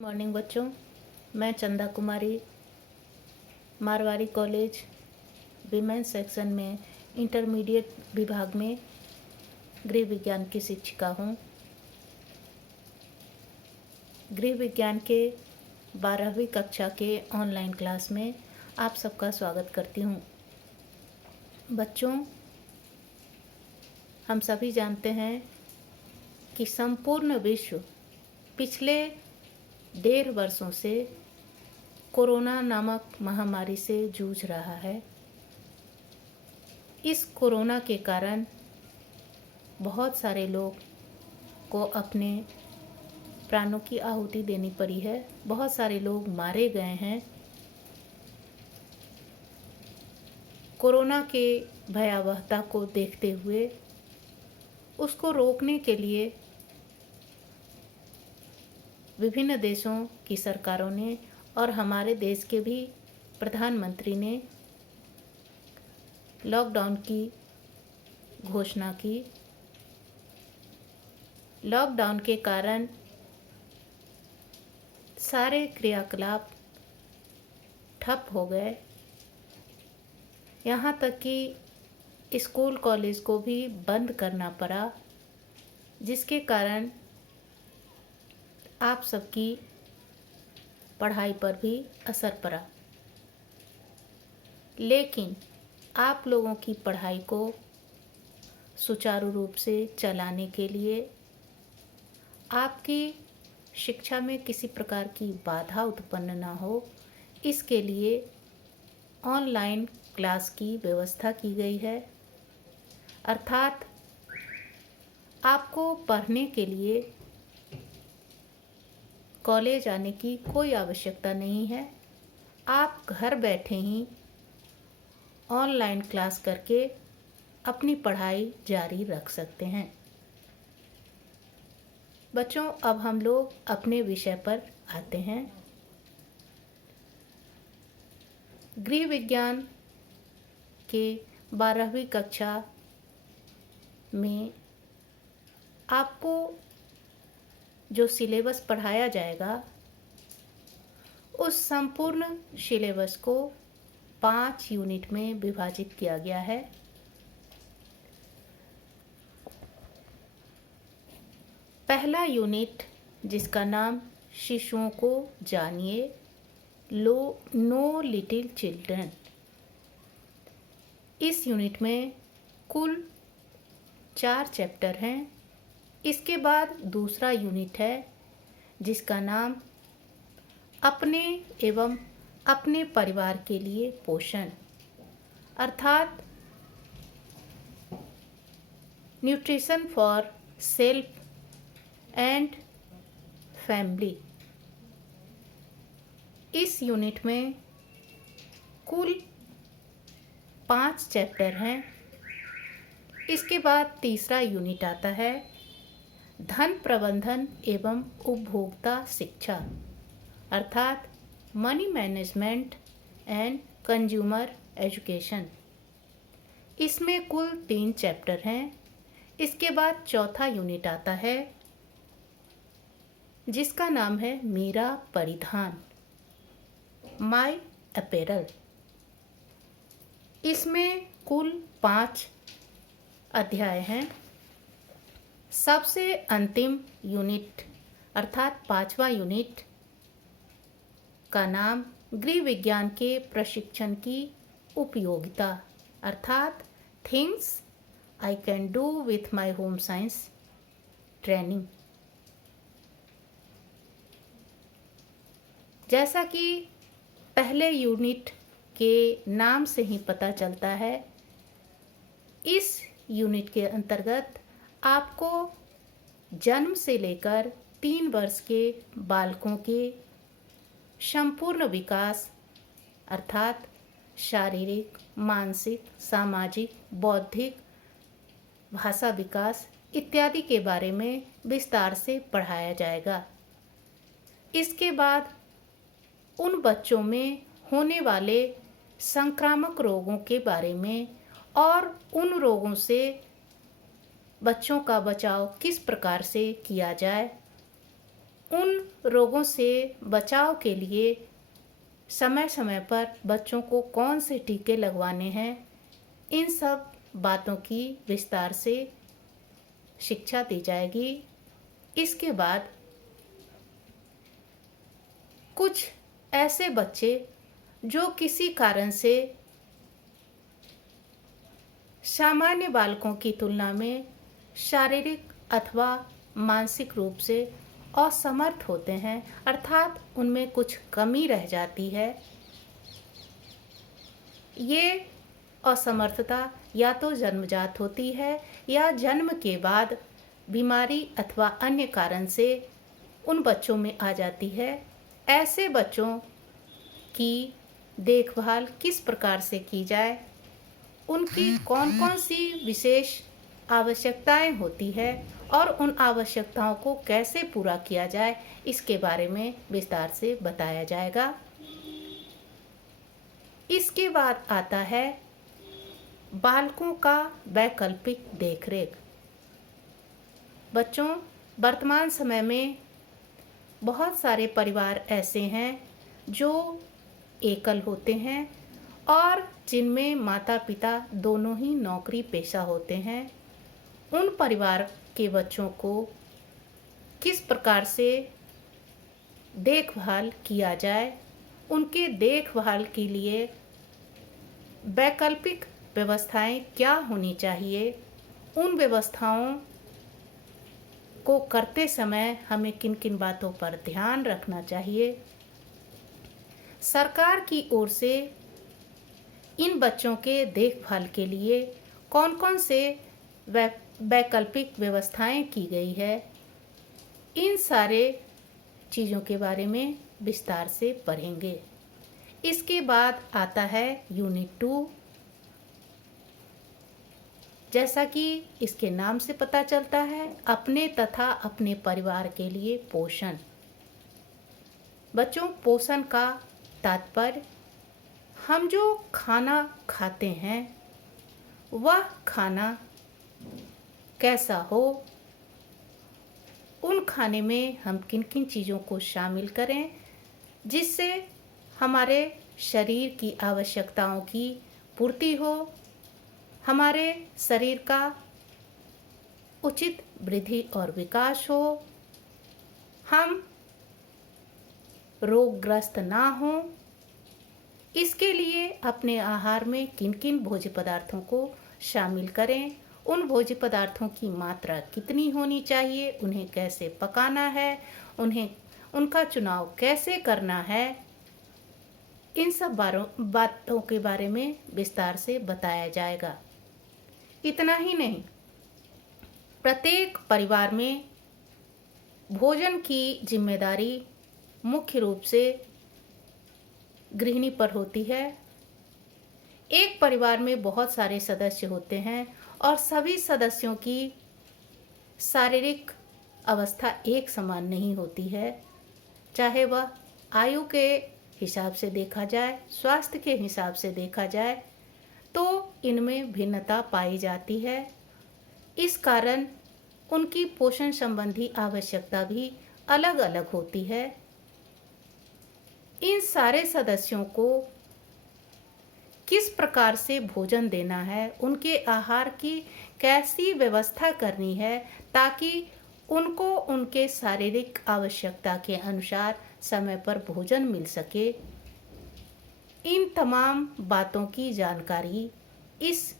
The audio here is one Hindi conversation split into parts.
मॉर्निंग बच्चों, मैं चंदा कुमारी मारवाड़ी कॉलेज विमेंस सेक्शन में इंटरमीडिएट विभाग में गृह विज्ञान की शिक्षिका हूँ। गृह विज्ञान के 12वीं कक्षा के ऑनलाइन क्लास में आप सबका स्वागत करती हूँ। बच्चों, हम सभी जानते हैं कि संपूर्ण विश्व पिछले 1.5 वर्षों से कोरोना नामक महामारी से जूझ रहा है। इस कोरोना के कारण बहुत सारे लोग को अपने प्राणों की आहुति देनी पड़ी है। बहुत सारे लोग मारे गए हैं। कोरोना के भयावहता को देखते हुए उसको रोकने के लिए विभिन्न देशों की सरकारों ने और हमारे देश के भी प्रधानमंत्री ने लॉकडाउन की घोषणा की। लॉकडाउन के कारण सारे क्रियाकलाप ठप हो गए। यहाँ तक कि स्कूल कॉलेज को भी बंद करना पड़ा, जिसके कारण आप सबकी पढ़ाई पर भी असर पड़ा। लेकिन आप लोगों की पढ़ाई को सुचारू रूप से चलाने के लिए, आपकी शिक्षा में किसी प्रकार की बाधा उत्पन्न ना हो, इसके लिए ऑनलाइन क्लास की व्यवस्था की गई है। अर्थात आपको पढ़ने के लिए कॉलेज आने की कोई आवश्यकता नहीं है। आप घर बैठे ही ऑनलाइन क्लास करके अपनी पढ़ाई जारी रख सकते हैं। बच्चों, अब हम लोग अपने विषय पर आते हैं। गृह विज्ञान के 12वीं कक्षा में आपको जो सिलेबस पढ़ाया जाएगा, उस संपूर्ण सिलेबस को 5 यूनिट में विभाजित किया गया है। पहला यूनिट, जिसका नाम शिशुओं को जानिए, नो लिटिल चिल्ड्रन। इस यूनिट में कुल 4 चैप्टर हैं। इसके बाद दूसरा यूनिट है, जिसका नाम अपने एवं अपने परिवार के लिए पोषण, अर्थात nutrition for self and family. इस यूनिट में कुल 5 चैप्टर हैं। इसके बाद तीसरा यूनिट आता है, धन प्रबंधन एवं उपभोक्ता शिक्षा, अर्थात money management and consumer education. इसमें कुल 3 चैप्टर हैं। इसके बाद चौथा यूनिट आता है, जिसका नाम है मेरा परिधान, माय अपैरल। इसमें कुल 5 अध्याय हैं। सबसे अंतिम यूनिट अर्थात 5वां यूनिट का नाम गृह विज्ञान के प्रशिक्षण की उपयोगिता, अर्थात things I can do with my home science training. जैसा कि पहले यूनिट के नाम से ही पता चलता है, इस यूनिट के अंतर्गत आपको जन्म से लेकर 3 वर्ष के बालकों के संपूर्ण विकास, अर्थात शारीरिक, मानसिक, सामाजिक, बौद्धिक, भाषा विकास इत्यादि के बारे में विस्तार से पढ़ाया जाएगा। इसके बाद उन बच्चों में होने वाले संक्रामक रोगों के बारे में और उन रोगों से बच्चों का बचाव किस प्रकार से किया जाए, उन रोगों से बचाव के लिए समय समय पर बच्चों को कौन से टीके लगवाने हैं, इन सब बातों की विस्तार से शिक्षा दी जाएगी। इसके बाद कुछ ऐसे बच्चे जो किसी कारण से सामान्य बालकों की तुलना में शारीरिक अथवा मानसिक रूप से असमर्थ होते हैं, अर्थात उनमें कुछ कमी रह जाती है। ये असमर्थता या तो जन्मजात होती है या जन्म के बाद बीमारी अथवा अन्य कारण से उन बच्चों में आ जाती है। ऐसे बच्चों की देखभाल किस प्रकार से की जाए, उनकी कौन कौन सी विशेष आवश्यकताएं होती है और उन आवश्यकताओं को कैसे पूरा किया जाए, इसके बारे में विस्तार से बताया जाएगा। इसके बाद आता है बालकों का वैकल्पिक देखरेख। बच्चों, वर्तमान समय में बहुत सारे परिवार ऐसे हैं जो एकल होते हैं और जिनमें माता पिता दोनों ही नौकरी पेशा होते हैं। उन परिवार के बच्चों को किस प्रकार से देखभाल किया जाए, उनके देखभाल के लिए वैकल्पिक व्यवस्थाएं क्या होनी चाहिए, उन व्यवस्थाओं को करते समय हमें किन किन बातों पर ध्यान रखना चाहिए। सरकार की ओर से इन बच्चों के देखभाल के लिए कौन कौन से वैकल्पिक व्यवस्थाएं की गई है, इन सारे चीज़ों के बारे में विस्तार से पढ़ेंगे। इसके बाद आता है यूनिट 2। जैसा कि इसके नाम से पता चलता है, अपने तथा अपने परिवार के लिए पोषण। बच्चों, पोषण का तात्पर्य हम जो खाना खाते हैं वह खाना कैसा हो, उन खाने में हम किन किन चीज़ों को शामिल करें जिससे हमारे शरीर की आवश्यकताओं की पूर्ति हो, हमारे शरीर का उचित वृद्धि और विकास हो, हम रोगग्रस्त ना हों। इसके लिए अपने आहार में किन किन भोज्य पदार्थों को शामिल करें, उन भोज्य पदार्थों की मात्रा कितनी होनी चाहिए, उन्हें कैसे पकाना है, उनका चुनाव कैसे करना है, इन सब बातों के बारे में विस्तार से बताया जाएगा। इतना ही नहीं, प्रत्येक परिवार में भोजन की जिम्मेदारी मुख्य रूप से गृहिणी पर होती है। एक परिवार में बहुत सारे सदस्य होते हैं और सभी सदस्यों की शारीरिक अवस्था एक समान नहीं होती है, चाहे वह आयु के हिसाब से देखा जाए, स्वास्थ्य के हिसाब से देखा जाए, तो इनमें भिन्नता पाई जाती है। इस कारण उनकी पोषण संबंधी आवश्यकता भी अलग अलग होती है। इन सारे सदस्यों को किस प्रकार से भोजन देना है, उनके आहार की कैसी व्यवस्था करनी है ताकि उनको उनके शारीरिक आवश्यकता के अनुसार समय पर भोजन मिल सके, इन तमाम बातों की जानकारी इस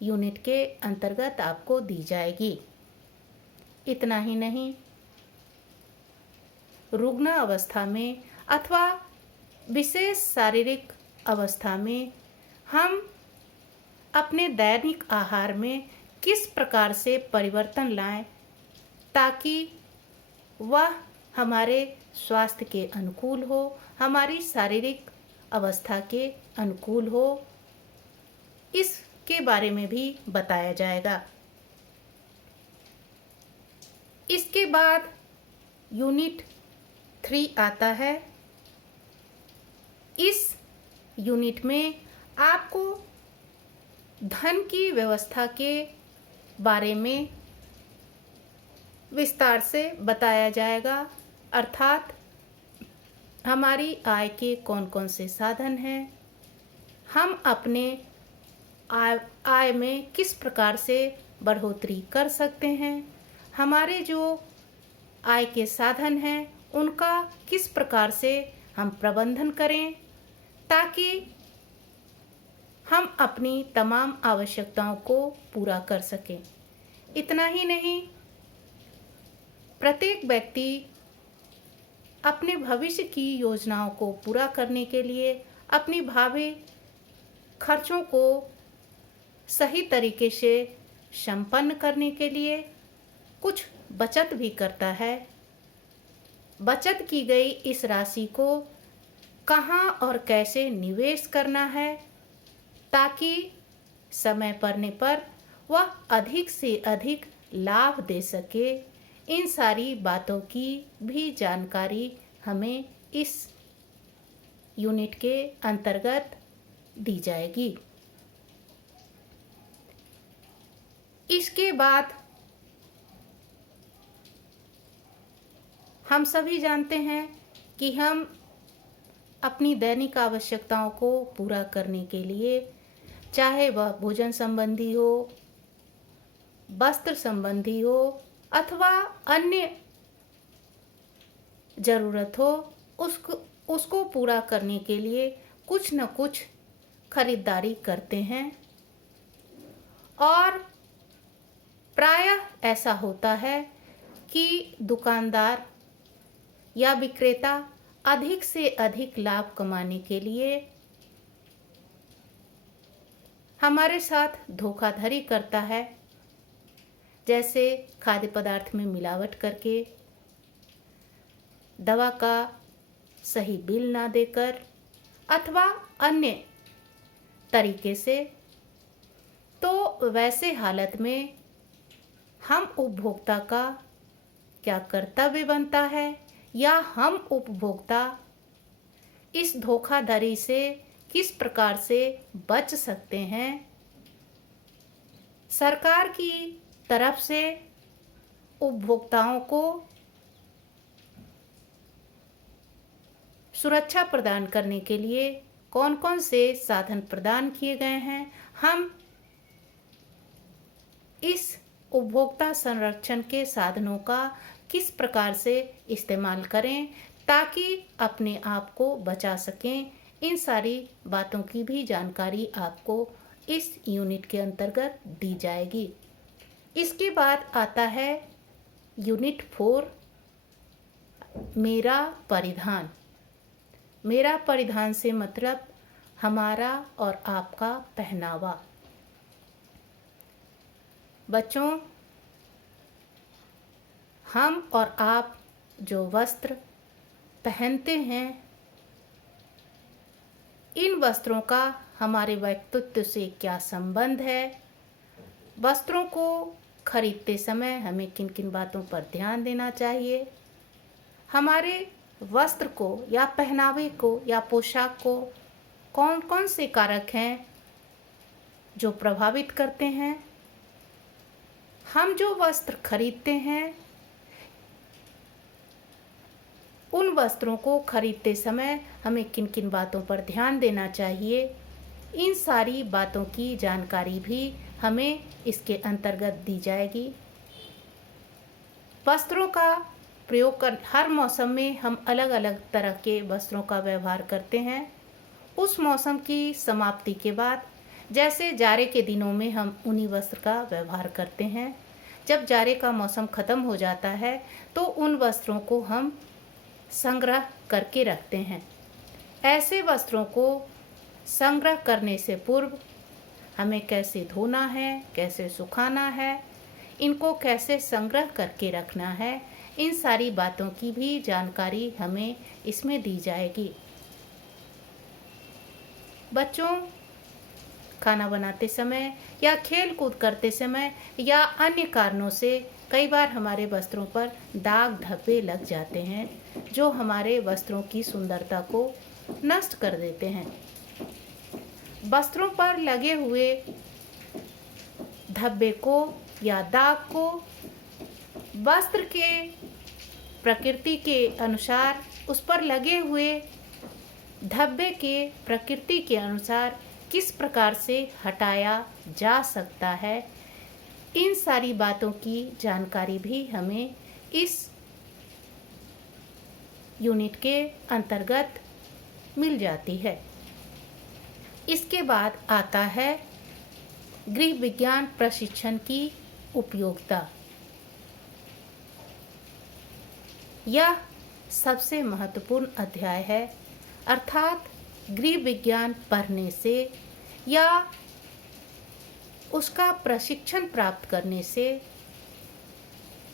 यूनिट के अंतर्गत आपको दी जाएगी। इतना ही नहीं, रुग्ण अवस्था में अथवा विशेष शारीरिक अवस्था में हम अपने दैनिक आहार में किस प्रकार से परिवर्तन लाएं ताकि वह हमारे स्वास्थ्य के अनुकूल हो, हमारी शारीरिक अवस्था के अनुकूल हो, इसके बारे में भी बताया जाएगा। इसके बाद यूनिट 3 आता है। इस यूनिट में आपको धन की व्यवस्था के बारे में विस्तार से बताया जाएगा, अर्थात हमारी आय के कौन कौन से साधन हैं, हम अपने आय में किस प्रकार से बढ़ोतरी कर सकते हैं, हमारे जो आय के साधन हैं उनका किस प्रकार से हम प्रबंधन करें ताकि हम अपनी तमाम आवश्यकताओं को पूरा कर सकें। इतना ही नहीं, प्रत्येक व्यक्ति अपने भविष्य की योजनाओं को पूरा करने के लिए, अपनी भावी खर्चों को सही तरीके से संपन्न करने के लिए कुछ बचत भी करता है। बचत की गई इस राशि को कहाँ और कैसे निवेश करना है ताकि समय पड़ने पर वह अधिक से अधिक लाभ दे सके, इन सारी बातों की भी जानकारी हमें इस यूनिट के अंतर्गत दी जाएगी। इसके बाद हम सभी जानते हैं कि हम अपनी दैनिक आवश्यकताओं को पूरा करने के लिए, चाहे वह भोजन संबंधी हो, वस्त्र संबंधी हो अथवा अन्य ज़रूरत हो, उसको पूरा करने के लिए कुछ न कुछ खरीदारी करते हैं। और प्रायः ऐसा होता है कि दुकानदार या विक्रेता अधिक से अधिक लाभ कमाने के लिए हमारे साथ धोखाधड़ी करता है, जैसे खाद्य पदार्थ में मिलावट करके, दवा का सही बिल ना देकर अथवा अन्य तरीके से। तो वैसे हालत में हम उपभोक्ता का क्या कर्तव्य बनता है या हम उपभोक्ता इस धोखाधड़ी से किस प्रकार से बच सकते हैं। सरकार की तरफ से उपभोक्ताओं को सुरक्षा प्रदान करने के लिए कौन कौन से साधन प्रदान किए गए हैं, हम इस उपभोक्ता संरक्षण के साधनों का किस प्रकार से इस्तेमाल करें ताकि अपने आप को बचा सकें, इन सारी बातों की भी जानकारी आपको इस यूनिट के अंतर्गत दी जाएगी। इसके बाद आता है यूनिट 4, मेरा परिधान। मेरा परिधान से मतलब हमारा और आपका पहनावा। बच्चों, हम और आप जो वस्त्र पहनते हैं, इन वस्त्रों का हमारे व्यक्तित्व से क्या संबंध है, वस्त्रों को खरीदते समय हमें किन किन बातों पर ध्यान देना चाहिए, हमारे वस्त्र को या पहनावे को या पोशाक को कौन कौन से कारक हैं जो प्रभावित करते हैं, हम जो वस्त्र खरीदते हैं उन वस्त्रों को खरीदते समय हमें किन किन बातों पर ध्यान देना चाहिए, इन सारी बातों की जानकारी भी हमें इसके अंतर्गत दी जाएगी। वस्त्रों का प्रयोग कर हर मौसम में हम अलग अलग तरह के वस्त्रों का व्यवहार करते हैं। उस मौसम की समाप्ति के बाद, जैसे जाड़े के दिनों में हम ऊनी वस्त्र का व्यवहार करते हैं, जब जाड़े का मौसम ख़त्म हो जाता है तो उन वस्त्रों को हम संग्रह करके रखते हैं। ऐसे वस्त्रों को संग्रह करने से पूर्व हमें कैसे धोना है, कैसे सुखाना है, इनको कैसे संग्रह करके रखना है, इन सारी बातों की भी जानकारी हमें इसमें दी जाएगी। बच्चों, खाना बनाते समय या खेल कूद करते समय या अन्य कारणों से कई बार हमारे वस्त्रों पर दाग धब्बे लग जाते हैं जो हमारे वस्त्रों की सुंदरता को नष्ट कर देते हैं। वस्त्रों पर लगे हुए धब्बे को या दाग को वस्त्र के प्रकृति के अनुसार, उस पर लगे हुए धब्बे के प्रकृति के अनुसार किस प्रकार से हटाया जा सकता है, इन सारी बातों की जानकारी भी हमें इस यूनिट के अंतर्गत मिल जाती है। इसके बाद आता है गृह विज्ञान प्रशिक्षण की उपयोगिता। यह सबसे महत्वपूर्ण अध्याय है, अर्थात गृह विज्ञान पढ़ने से या उसका प्रशिक्षण प्राप्त करने से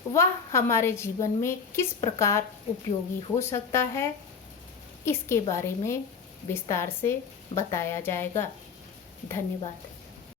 वह हमारे जीवन में किस प्रकार उपयोगी हो सकता है, इसके बारे में विस्तार से बताया जाएगा। धन्यवाद।